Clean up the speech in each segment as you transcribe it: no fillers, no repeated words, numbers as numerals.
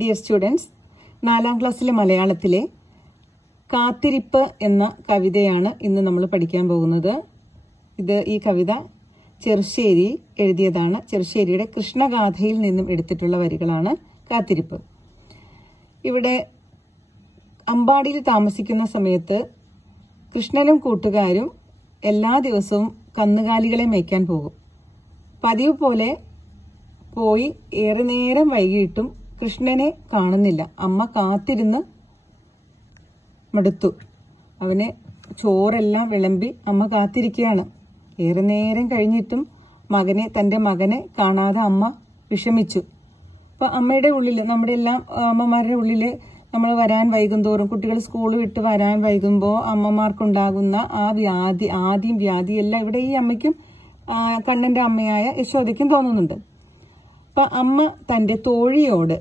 Dear students, 4ാം ക്ലാസ്സിലെ മലയാളത്തിലെ കാത്തിരിപ്പ് എന്ന കവിതയാണ് ഇന്ന് നമ്മൾ പഠിക്കാൻ പോകുന്നത്. ഈ കവിത ചെറുശ്ശേരി എഴുതിയതാണ്. ചെറുശ്ശേരിയുടെ കൃഷ്ണഗാഥയിൽ നിന്നും എടുത്തിട്ടുള്ള വരികളാണ് കാത്തിരിപ്പ്. ഇവിടെ അമ്പാടിയിൽ താമസിക്കുന്ന സമയത്ത് കൃഷ്ണനും കൂട്ടുകാരും എല്ലാ ദിവസവും കന്നുകാലികളെ മേയ്ക്കാൻ പോകും. പതിവ് പോലെ പോയി ഏറെ നേരം വൈകിട്ടും കൃഷ്ണനെ കാണുന്നില്ല. അമ്മ കാത്തിരുന്ന് മടുത്തു. അവന് ചോറെല്ലാം വിളമ്പി അമ്മ കാത്തിരിക്കുകയാണ്. ഏറെ നേരം കഴിഞ്ഞിട്ടും തൻ്റെ മകനെ കാണാതെ അമ്മ വിഷമിച്ചു. അപ്പം അമ്മയുടെ ഉള്ളിൽ, നമ്മുടെ എല്ലാം അമ്മമാരുടെ ഉള്ളിൽ നമ്മൾ വരാൻ വൈകുന്തോറും, കുട്ടികൾ സ്കൂൾ വിട്ട് വരാൻ വൈകുമ്പോൾ അമ്മമാർക്കുണ്ടാകുന്ന ആ വ്യാധിയെല്ലാം ഇവിടെ ഈ അമ്മയ്ക്കും കണ്ണൻ്റെ അമ്മയായ യശോദയ്ക്കും തോന്നുന്നുണ്ട്. അപ്പം അമ്മ തൻ്റെ തോഴിയോട്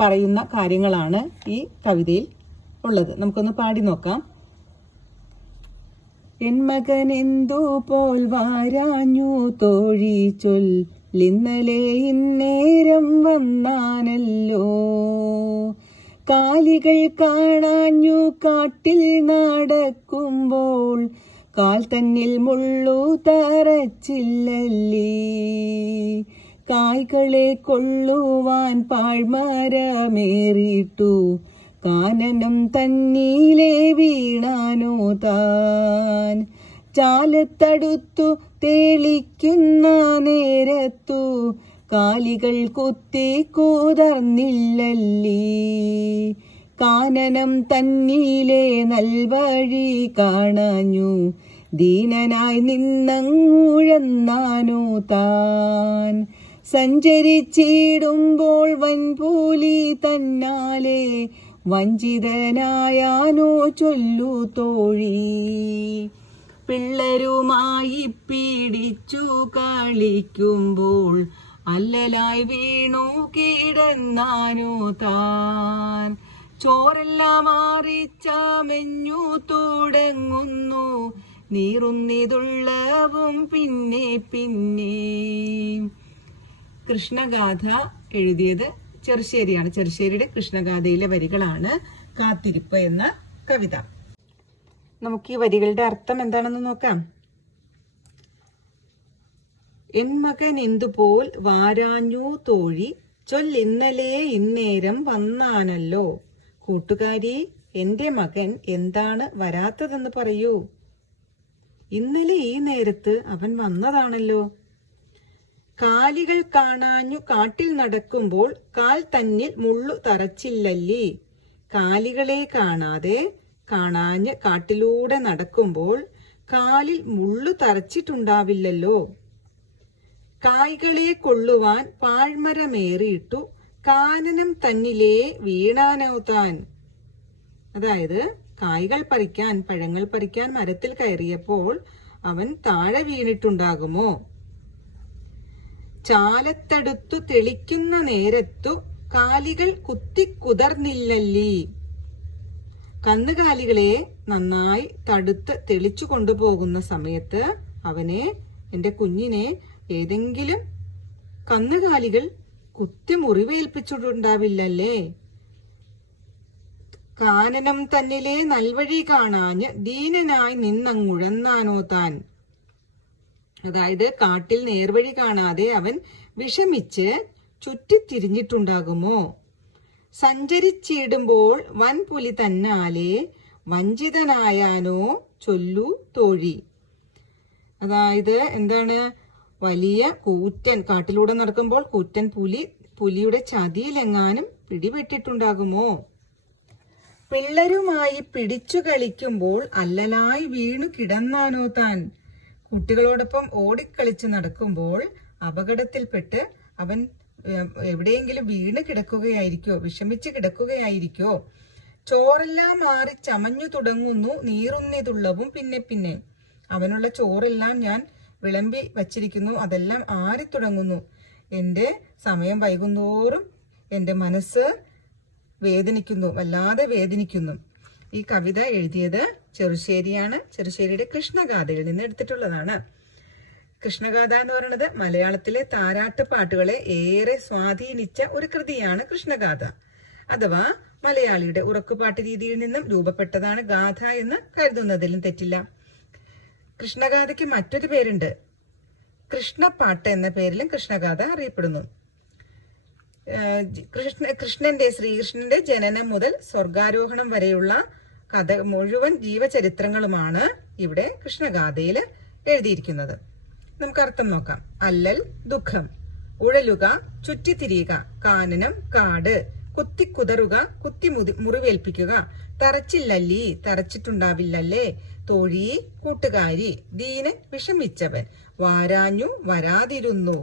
പറയുന്ന കാര്യങ്ങളാണ് ഈ കവിതയിൽ ഉള്ളത്. നമുക്കൊന്ന് പാടി നോക്കാം. എൻ മകൻ എന്തു പോൽ വാരാഞ്ഞു തോഴി ചൊല്ലിന്നലെ ഇന്നേരം വന്നാനല്ലോ, കാലികൾ കാണാഞ്ഞു കാട്ടിൽ നടക്കുമ്പോൾ കാൽ തന്നിൽ മുള്ളു തറച്ചില്ലല്ലേ, കായ്കളെ കൊള്ളുവാൻ പാഴ്മരമേറിട്ടു കാനനം തന്നീലെ വീണാനോ താൻ, ചാലത്തടുത്തു തെളിക്കുന്ന നേരത്തു കാലികൾ കുത്തി കൂതർന്നില്ലല്ലേ, കാനനം തന്നീലെ നൽവഴി കാണാഞ്ഞു ദീനനായി നിന്നങ്ങുഴന്നാനോ താൻ, സഞ്ചരിച്ചിടുമ്പോൾ വൻപൂലി തന്നാലെ വഞ്ചിതനായാനോ ചൊല്ലു തോഴി, പിള്ളരുമായി പീഡിച്ചു കളിക്കുമ്പോൾ അല്ലലായി വീണു കിടന്നാനോ താൻ, ചോരെല്ലാം മാറിച്ചമെഞ്ഞു തുടങ്ങുന്നു നീറുന്നിതുള്ളവും പിന്നെ പിന്നെ. കൃഷ്ണഗാഥ എഴുതിയത് ചെറുശ്ശേരിയാണ്. ചെറുശ്ശേരിയുടെ കൃഷ്ണഗാഥയിലെ വരികളാണ് കാത്തിരിപ്പ് എന്ന കവിത. നമുക്ക് ഈ വരികളുടെ അർത്ഥം എന്താണെന്ന് നോക്കാം. എൻ മകൻ എന്തുപോൽ വാരാഞ്ഞു തോഴി ചൊല്ലിന്നലെ ഇന്നേരം വന്നാനല്ലോ, കൂട്ടുകാരി എന്റെ മകൻ എന്താണ് വരാത്തതെന്ന് പറയൂ. ഇന്നലെ ഈ നേരത്ത് അവൻ വന്നതാണല്ലോ. കാലികൾ കാണാഞ്ഞു കാട്ടിൽ നടക്കുമ്പോൾ കാൽ തന്നിൽ മുള്ളു തറച്ചില്ലല്ലേ, കാലികളെ കാണാഞ്ഞ് കാട്ടിലൂടെ നടക്കുമ്പോൾ കാലിൽ മുള്ളു തറച്ചിട്ടുണ്ടാവില്ലല്ലോ, കായ്കളെ കൊള്ളുവാൻ പാഴ്മരമേറിയിട്ടു കാനനം തന്നിലേ വീണാനോ താൻ. അതായത് കായ്കൾ പറിക്കാൻ, പഴങ്ങൾ പറിക്കാൻ മരത്തിൽ കയറിയപ്പോൾ അവൻ താഴെ വീണിട്ടുണ്ടാകുമോ, ചാലത്തടുത്തു തെളിക്കുന്ന നേരത്തു കാലികൾ കുത്തിക്കുതർന്നില്ലല്ലേ, കന്നുകാലികളെ നന്നായി തടുത്ത് തെളിച്ചു കൊണ്ടുപോകുന്ന സമയത്ത് എന്റെ കുഞ്ഞിനെ ഏതെങ്കിലും കന്നുകാലികൾ കുത്തി മുറിവേൽപ്പിച്ചിട്ടുണ്ടാവില്ലല്ലേ, കാനനം തന്നിലെ നൽവഴി കാണാഞ്ഞ് ദീനനായി നിന്നങ്ങുഴന്നാനോ താൻ. അതായത് കാട്ടിൽ നേർവഴി കാണാതെ അവൻ വിഷമിച്ച് ചുറ്റിത്തിരിഞ്ഞിട്ടുണ്ടാകുമോ, സഞ്ചരിച്ചിടുമ്പോൾ വൻപുലി തന്നാലെ വഞ്ചിതനായാനോ ചൊല്ലു തോഴി. അതായത് എന്താണ്, വലിയ കൂറ്റൻ, കാട്ടിലൂടെ നടക്കുമ്പോൾ കൂറ്റൻ പുലിയുടെ ചതിയിലെങ്ങാനും പിടിപെട്ടിട്ടുണ്ടാകുമോ, പിള്ളരുമായി പിടിച്ചു കളിക്കുമ്പോൾ അല്ലലായി വീണു കിടന്നാനോ താൻ. കുട്ടികളോടൊപ്പം ഓടിക്കളിച്ച് നടക്കുമ്പോൾ അപകടത്തിൽപ്പെട്ട് അവൻ എവിടെയെങ്കിലും വീണ് കിടക്കുകയായിരിക്കോ, വിഷമിച്ച് കിടക്കുകയായിരിക്കോ. ചോറെല്ലാം മാറി ചമഞ്ഞു തുടങ്ങുന്നു നീറുന്നിതുള്ളവും പിന്നെ പിന്നെ. അവനുള്ള ചോറെല്ലാം ഞാൻ വിളമ്പി വച്ചിരിക്കുന്നു, അതെല്ലാം ആറിത്തുടങ്ങുന്നു. എൻ്റെ സമയം വൈകുന്തോറും എൻ്റെ മനസ്സ് വേദനിക്കുന്നു, വല്ലാതെ വേദനിക്കുന്നു. ഈ കവിത എഴുതിയത് ചെറുശ്ശേരിയാണ്. ചെറുശ്ശേരിയുടെ കൃഷ്ണഗാഥയിൽ നിന്ന് എടുത്തിട്ടുള്ളതാണ്. കൃഷ്ണഗാഥ എന്ന് പറയുന്നത് മലയാളത്തിലെ താരാട്ട് പാട്ടുകളെ ഏറെ സ്വാധീനിച്ച ഒരു കൃതിയാണ് കൃഷ്ണഗാഥ. അഥവാ മലയാളിയുടെ ഉറക്കുപാട്ട് രീതിയിൽ നിന്നും രൂപപ്പെട്ടതാണ് ഗാഥ എന്ന് കരുതുന്നതിലും തെറ്റില്ല. കൃഷ്ണഗാഥയ്ക്ക് മറ്റൊരു പേരുണ്ട്. കൃഷ്ണപ്പാട്ട് എന്ന പേരിലും കൃഷ്ണഗാഥ അറിയപ്പെടുന്നു. ശ്രീകൃഷ്ണന്റെ ജനനം മുതൽ സ്വർഗാരോഹണം വരെയുള്ള കഥ മുഴുവൻ ജീവചരിത്രങ്ങളുമാണ് ഇവിടെ കൃഷ്ണഗാഥയിൽ എഴുതിയിരിക്കുന്നത്. നമുക്ക് അർത്ഥം നോക്കാം. അല്ലൽ ദുഃഖം, ഉഴലുക ചുറ്റിത്തിരിയുക, കാനനം കാട്, കുത്തിക്കുതറുക കുത്തി മുറിവേൽപ്പിക്കുക, തറച്ചില്ലല്ലി തറച്ചിട്ടുണ്ടാവില്ലല്ലേ, തോഴി കൂട്ടുകാരി, ദീനൻ വിഷമിച്ചവൻ, വാരാഞ്ഞു വരാതിരുന്നു.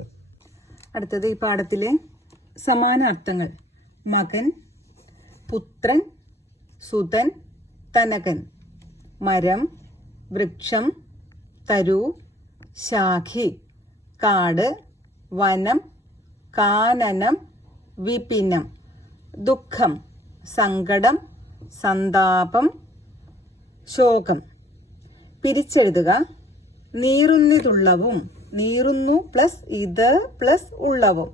അടുത്തത് ഈ പാഠത്തിലെ സമാന അർത്ഥങ്ങൾ. മകൻ, പുത്രൻ, സുതൻ, തനകൻ, മരം, വൃക്ഷം, തരു, ശാഖി, കാട്, വനം, കാനനം, വിപിനം, ദുഃഖം, സങ്കടം, സന്താപം, ശോകം. പിരിച്ചെഴുതുക. നീറുന്നിതുള്ളവും, നീറുന്നു പ്ലസ് ഇത് പ്ലസ് ഉള്ളവും.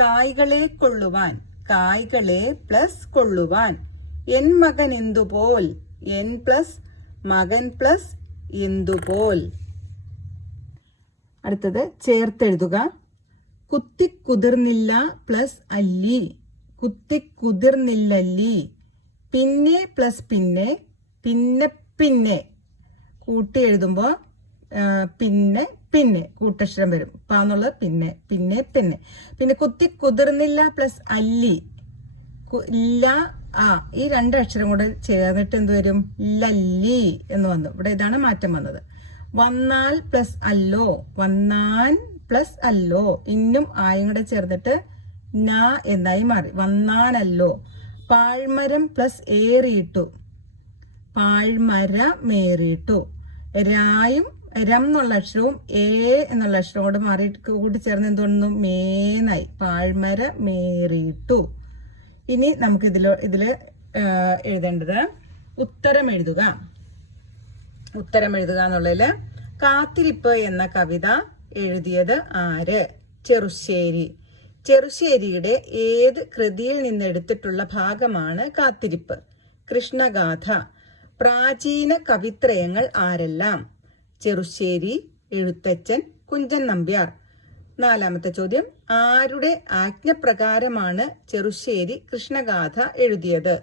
കായ്കളെ കൊള്ളുവാൻ, കായ്കളെ പ്ലസ് കൊള്ളുവാൻ. എൻ മകൻ എന്തുപോൽ, എൻ പ്ലസ് മകൻ പ്ലസ് എന്തുപോൽ. അടുത്തത് ചേർത്തെഴുതുക. കുത്തിക്കുതിർന്നില്ല പ്ലസ് അല്ലി, കുത്തിക്കുതിർന്നില്ലല്ലി. പിന്നെ പ്ലസ് പിന്നെ, പിന്നെ പിന്നെ. കൂട്ടി എഴുതുമ്പോൾ പിന്നെ പിന്നെ കൂട്ടക്ഷരം വരും. പാന്നുള്ളത് പിന്നെ, പിന്നെ പിന്നെ. പിന്നെ കുത്തിക്കുതിർന്നില്ല പ്ലസ് അല്ലി, ഇല്ല ആ, ഈ രണ്ട് അക്ഷരം കൂടെ ചേർന്നിട്ട് എന്ത് വരും? ലല്ലി എന്ന് വന്നു. ഇവിടെ ഇതാണ് മാറ്റം വന്നത്. വന്നാൽ പ്ലസ് അല്ലോ, വന്നാൻ പ്ലസ് അല്ലോ. ഇന്നും ആയും കൂടെ ചേർന്നിട്ട് ന എന്നായി മാറി. വന്നാനല്ലോ. പാഴ്മരം പ്ലസ് ഏറിയിട്ടു, പാഴ്മരമേറിയിട്ടു. രായും രം എന്നുള്ള അക്ഷരവും ഏ എന്നുള്ള അക്ഷരവും കൂടെ മാറി കൂടി ചേർന്ന് എന്തുകൊണ്ടു? മേന്നായി. പാഴ്മരമേറിയിട്ടു. ഇനി നമുക്ക് ഇതില് എഴുതേണ്ടത് ഉത്തരം എഴുതുക. ഉത്തരം എഴുതുക എന്നുള്ളതില് കാത്തിരിപ്പ് എന്ന കവിത എഴുതിയത് ആര്? ചെറുശ്ശേരി. ചെറുശ്ശേരിയുടെ ഏത് കൃതിയിൽ നിന്നെടുത്തിട്ടുള്ള ഭാഗമാണ് കാത്തിരിപ്പ്? കൃഷ്ണഗാഥ. പ്രാചീന കവിത്രയങ്ങൾ ആരെല്ലാം? ചെറുശ്ശേരി, എഴുത്തച്ഛൻ, കുഞ്ചൻ നമ്പ്യാർ. നാലാമത്തെ ചോദ്യം. ആരുടെ ആജ്ഞപ്രകാരമാണ് ചെറുശ്ശേരി കൃഷ്ണഗാഥ എഴുതിയത്?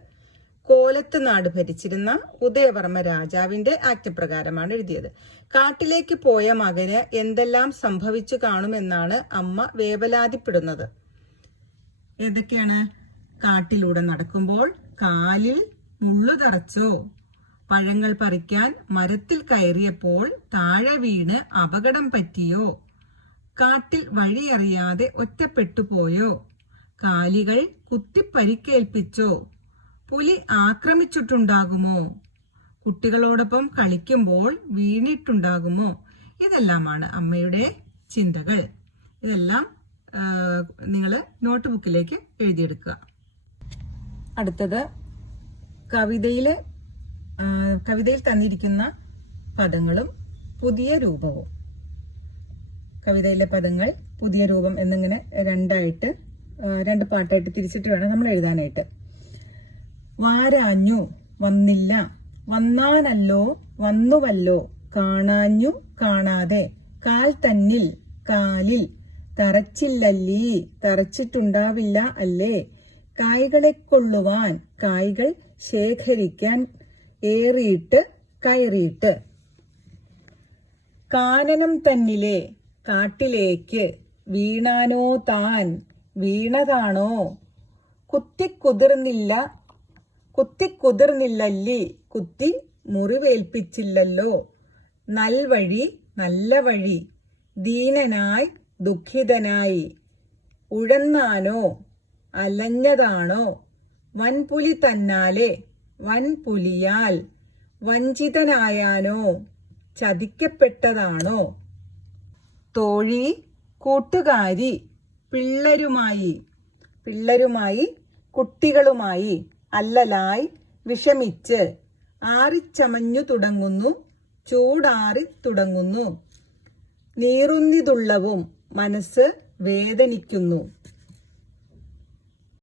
കോലത്ത് നാട് ഭരിച്ചിരുന്ന ഉദയവർമ്മ രാജാവിന്റെ ആജ്ഞപ്രകാരമാണ് എഴുതിയത്. കാട്ടിലേക്ക് പോയ മകന് എന്തെല്ലാം സംഭവിച്ചു കാണുമെന്നാണ് അമ്മ വേവലാതിപ്പെടുന്നത്? ഏതൊക്കെയാണ്? കാട്ടിലൂടെ നടക്കുമ്പോൾ കാലിൽ മുള്ളു തറച്ചോ, പഴങ്ങൾ പറിക്കാൻ മരത്തിൽ കയറിയപ്പോൾ താഴെ വീണ് അപകടം പറ്റിയോ, കാട്ടിൽ വഴിയറിയാതെ ഒറ്റപ്പെട്ടുപോയോ, കാലികൾ കുത്തിപ്പരിക്കേൽപ്പിച്ചോ, പുലി ആക്രമിച്ചിട്ടുണ്ടാകുമോ, കുട്ടികളോടൊപ്പം കളിക്കുമ്പോൾ വീണിട്ടുണ്ടാകുമോ? ഇതെല്ലാമാണ് അമ്മയുടെ ചിന്തകൾ. ഇതെല്ലാം നിങ്ങൾ നോട്ട് ബുക്കിലേക്ക് എഴുതിയെടുക്കുക. അടുത്തത് കവിതയിൽ തന്നിരിക്കുന്ന പദങ്ങളും പുതിയ രൂപവും. കവിതയിലെ പദങ്ങൾ പുതിയ രൂപം എന്നിങ്ങനെ രണ്ട് പാട്ടായിട്ട് തിരിച്ചിട്ട് വേണം നമ്മൾ എഴുതാനായിട്ട്. വാരാഞ്ഞു വന്നില്ല, വന്നാനല്ലോ വന്നുവല്ലോ, കാണാഞ്ഞു കാണാതെ, കാൽ തന്നിൽ കാലിൽ, തറച്ചില്ലല്ലി തറച്ചിട്ടുണ്ടാവില്ല അല്ലേ, കായ്കളെ കൊള്ളുവാൻ കായ്കൾ ശേഖരിക്കാൻ ഏറിയിട്ട് കയറിയിട്ട്. കാനനം തന്നിലെ കാട്ടിലേക്ക്, വീണാനോ താൻ വീണതാണോ, കുത്തിക്കുതിർന്നില്ലല്ലി കുത്തി മുറിവേൽപ്പിച്ചില്ലല്ലോ, നൽവഴി നല്ല വഴി, ദീനനായി ദുഃഖിതനായി, ഉഴന്നാനോ അലഞ്ഞതാണോ, വൻപുലി തന്നാലെ വൻപുലിയാൽ, വഞ്ചിതനായാനോ ചതിക്കപ്പെട്ടതാണോ, തോഴി കൂട്ടുകാരി, പിള്ളരുമായി കുട്ടികളുമായി, അല്ലലായി വിഷമിച്ച്, ആറിച്ചമഞ്ഞു തുടങ്ങുന്നു ചൂടാറി തുടങ്ങുന്നു. നീറുന്നിതുള്ളവും മനസ്സ് വേദനിക്കുന്നു.